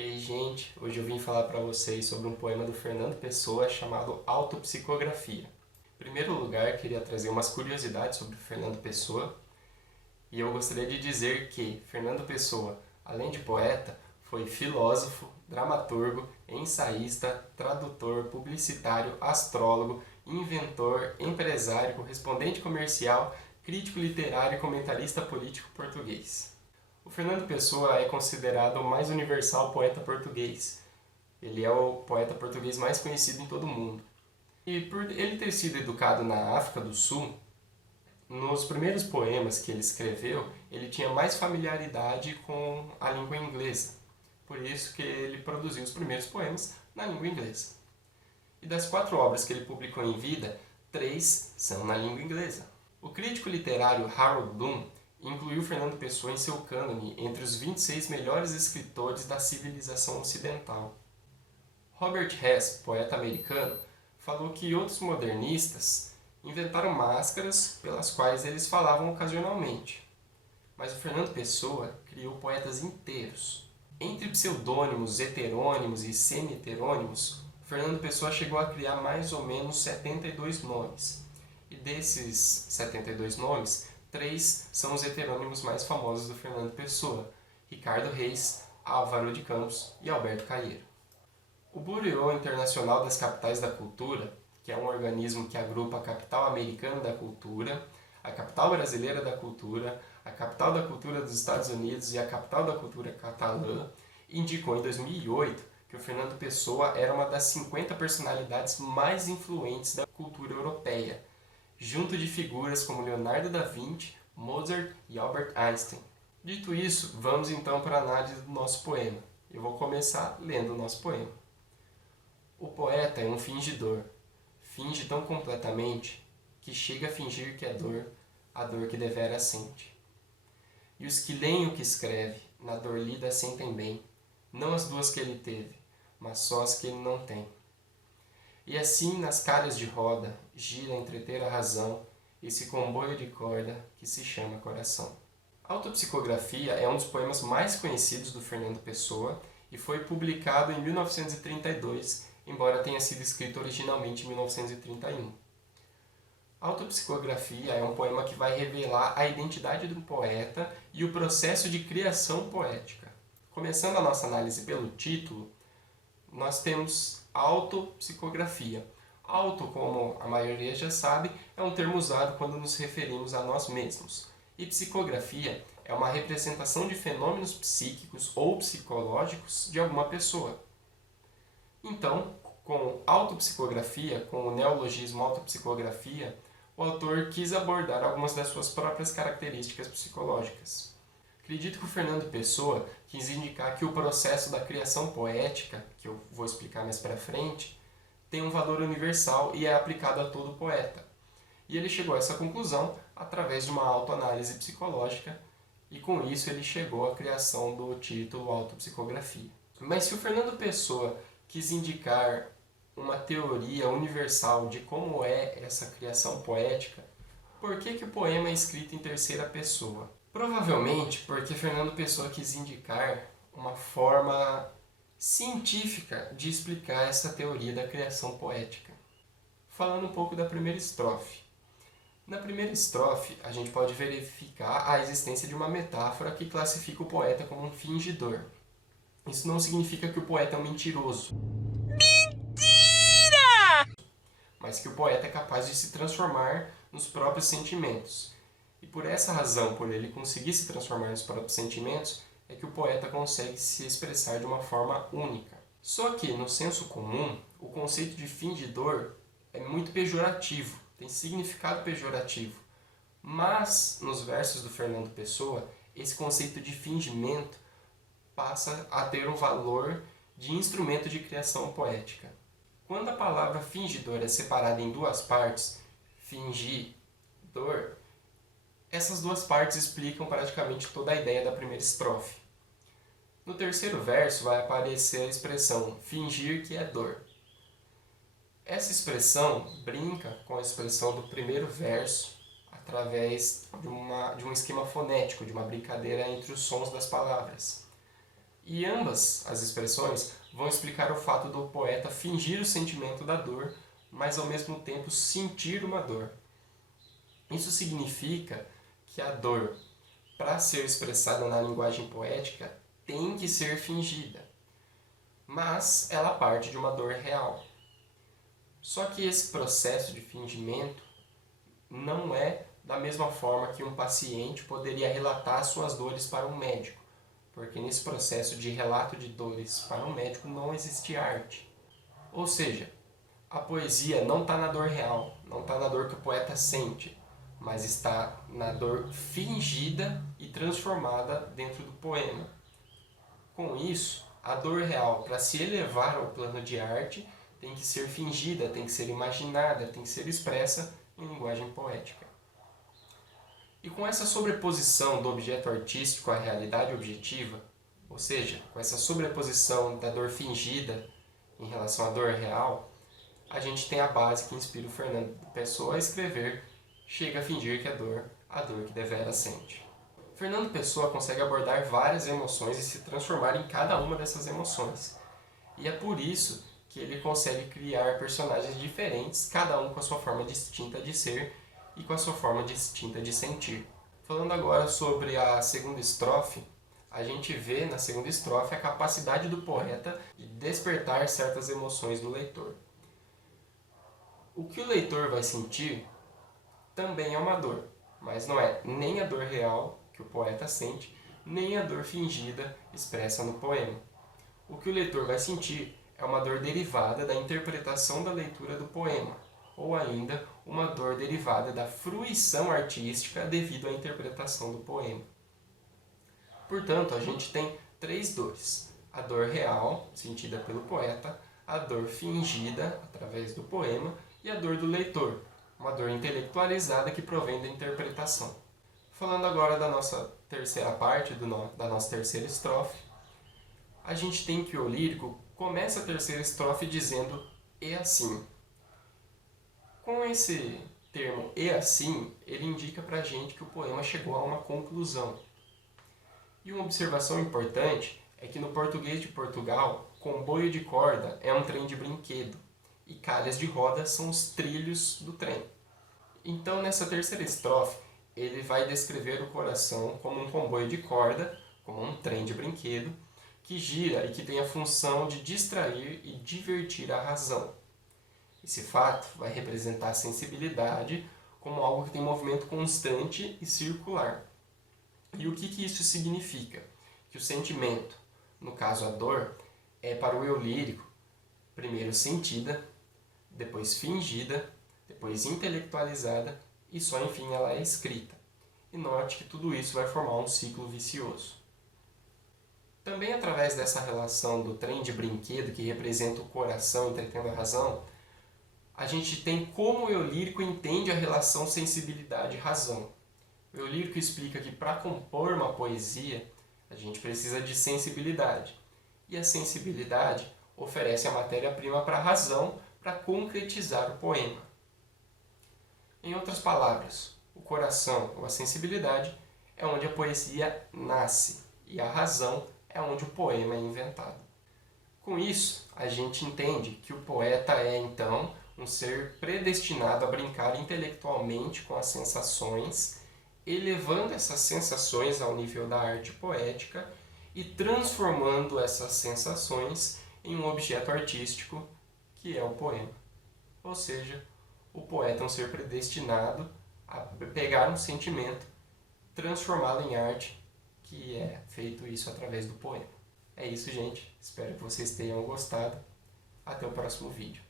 E aí, gente, hoje eu vim falar para vocês sobre um poema do Fernando Pessoa chamado Autopsicografia. Em primeiro lugar, queria trazer umas curiosidades sobre o Fernando Pessoa, e eu gostaria de dizer que Fernando Pessoa, além de poeta, foi filósofo, dramaturgo, ensaísta, tradutor, publicitário, astrólogo, inventor, empresário, correspondente comercial, crítico literário e comentarista político português. O Fernando Pessoa é considerado o mais universal poeta português. Ele é o poeta português mais conhecido em todo o mundo. E por ele ter sido educado na África do Sul, nos primeiros poemas que ele escreveu, ele tinha mais familiaridade com a língua inglesa. Por isso que ele produziu os primeiros poemas na língua inglesa. E das 4 obras que ele publicou em vida, 3 são na língua inglesa. O crítico literário Harold Bloom incluiu Fernando Pessoa em seu cânone entre os 26 melhores escritores da civilização ocidental. Robert Hess, poeta americano, falou que outros modernistas inventaram máscaras pelas quais eles falavam ocasionalmente. Mas o Fernando Pessoa criou poetas inteiros. Entre pseudônimos, heterônimos e semi-heterônimos, Fernando Pessoa chegou a criar mais ou menos 72 nomes. E desses 72 nomes, 3 são os heterônimos mais famosos do Fernando Pessoa: Ricardo Reis, Álvaro de Campos e Alberto Caeiro. O Bureau Internacional das Capitais da Cultura, que é um organismo que agrupa a capital americana da cultura, a capital brasileira da cultura, a capital da cultura dos Estados Unidos e a capital da cultura catalã, indicou em 2008 que o Fernando Pessoa era uma das 50 personalidades mais influentes da cultura europeia, junto de figuras como Leonardo da Vinci, Mozart e Albert Einstein. Dito isso, vamos então para a análise do nosso poema. Eu vou começar lendo o nosso poema. O poeta é um fingidor. Finge tão completamente que chega a fingir que é dor, a dor que devera sente. E os que leem o que escreve, na dor lida sentem bem, não as duas que ele teve, mas só as que ele não tem. E assim, nas calhas de roda, gira a entreter a razão esse comboio de corda que se chama coração. A Autopsicografia é um dos poemas mais conhecidos do Fernando Pessoa e foi publicado em 1932, embora tenha sido escrito originalmente em 1931. A Autopsicografia é um poema que vai revelar a identidade do poeta e o processo de criação poética. Começando a nossa análise pelo título, nós temos autopsicografia. Auto, como a maioria já sabe, é um termo usado quando nos referimos a nós mesmos. E psicografia é uma representação de fenômenos psíquicos ou psicológicos de alguma pessoa. Então, com autopsicografia, com o neologismo autopsicografia, o autor quis abordar algumas das suas próprias características psicológicas. Acredito que o Fernando Pessoa quis indicar que o processo da criação poética, que eu vou explicar mais para frente, tem um valor universal e é aplicado a todo poeta. E ele chegou a essa conclusão através de uma autoanálise psicológica, e com isso ele chegou à criação do título Autopsicografia. Mas se o Fernando Pessoa quis indicar uma teoria universal de como é essa criação poética, por que o poema é escrito em terceira pessoa? Provavelmente porque Fernando Pessoa quis indicar uma forma científica de explicar essa teoria da criação poética. Falando um pouco da primeira estrofe. Na primeira estrofe, a gente pode verificar a existência de uma metáfora que classifica o poeta como um fingidor. Isso não significa que o poeta é um mentiroso, mas que o poeta é capaz de se transformar nos próprios sentimentos. E por essa razão, por ele conseguir se transformar nos próprios sentimentos, é que o poeta consegue se expressar de uma forma única. Só que, no senso comum, o conceito de fingidor é muito pejorativo, tem significado pejorativo. Mas, nos versos do Fernando Pessoa, esse conceito de fingimento passa a ter um valor de instrumento de criação poética. Quando a palavra fingidor é separada em 2 partes, fingir, dor, essas 2 partes explicam praticamente toda a ideia da primeira estrofe. No terceiro verso vai aparecer a expressão fingir que é dor. Essa expressão brinca com a expressão do primeiro verso através de um esquema fonético, de uma brincadeira entre os sons das palavras. E ambas as expressões vão explicar o fato do poeta fingir o sentimento da dor, mas ao mesmo tempo sentir uma dor. Isso significa que a dor, para ser expressada na linguagem poética, tem que ser fingida, mas ela parte de uma dor real. Só que esse processo de fingimento não é da mesma forma que um paciente poderia relatar suas dores para um médico, porque nesse processo de relato de dores para um médico não existe arte. Ou seja, a poesia não está na dor real, não está na dor que o poeta sente, mas está na dor fingida e transformada dentro do poema. Com isso, a dor real, para se elevar ao plano de arte, tem que ser fingida, tem que ser imaginada, tem que ser expressa em linguagem poética. E com essa sobreposição do objeto artístico à realidade objetiva, ou seja, com essa sobreposição da dor fingida em relação à dor real, a gente tem a base que inspira o Fernando Pessoa a escrever Chega a fingir que é dor, a dor que devera sente. Fernando Pessoa consegue abordar várias emoções e se transformar em cada uma dessas emoções. E é por isso que ele consegue criar personagens diferentes, cada um com a sua forma distinta de ser e com a sua forma distinta de sentir. Falando agora sobre a segunda estrofe, a gente vê na segunda estrofe a capacidade do poeta de despertar certas emoções no leitor. O que o leitor vai sentir também é uma dor, mas não é nem a dor real que o poeta sente, nem a dor fingida expressa no poema. O que o leitor vai sentir é uma dor derivada da interpretação da leitura do poema, ou ainda uma dor derivada da fruição artística devido à interpretação do poema. Portanto, a gente tem três dores: a dor real, sentida pelo poeta, a dor fingida através do poema e a dor do leitor, uma dor intelectualizada que provém da interpretação. Falando agora da nossa terceira parte, da nossa terceira estrofe, a gente tem que o lírico começa a terceira estrofe dizendo "e assim". Com esse termo "e assim", ele indica pra gente que o poema chegou a uma conclusão. E uma observação importante é que no português de Portugal, comboio de corda é um trem de brinquedo e calhas de roda são os trilhos do trem. Então, nessa terceira estrofe, ele vai descrever o coração como um comboio de corda, como um trem de brinquedo, que gira e que tem a função de distrair e divertir a razão. Esse fato vai representar a sensibilidade como algo que tem movimento constante e circular. E o que isso significa? Que o sentimento, no caso a dor, é para o eu lírico, primeiro sentida, depois fingida, depois intelectualizada e só enfim ela é escrita. E note que tudo isso vai formar um ciclo vicioso. Também através dessa relação do trem de brinquedo que representa o coração entretendo a razão, a gente tem como o eu lírico entende a relação sensibilidade-razão. O eu lírico explica que para compor uma poesia, a gente precisa de sensibilidade. E a sensibilidade oferece a matéria-prima para a razão para concretizar o poema. Em outras palavras, o coração ou a sensibilidade é onde a poesia nasce e a razão é onde o poema é inventado. Com isso, a gente entende que o poeta é, então, um ser predestinado a brincar intelectualmente com as sensações, elevando essas sensações ao nível da arte poética e transformando essas sensações em um objeto artístico, que é o poema. Ou seja, o poeta é um ser predestinado a pegar um sentimento, transformá-lo em arte, que é feito isso através do poema. É isso, gente. Espero que vocês tenham gostado. Até o próximo vídeo.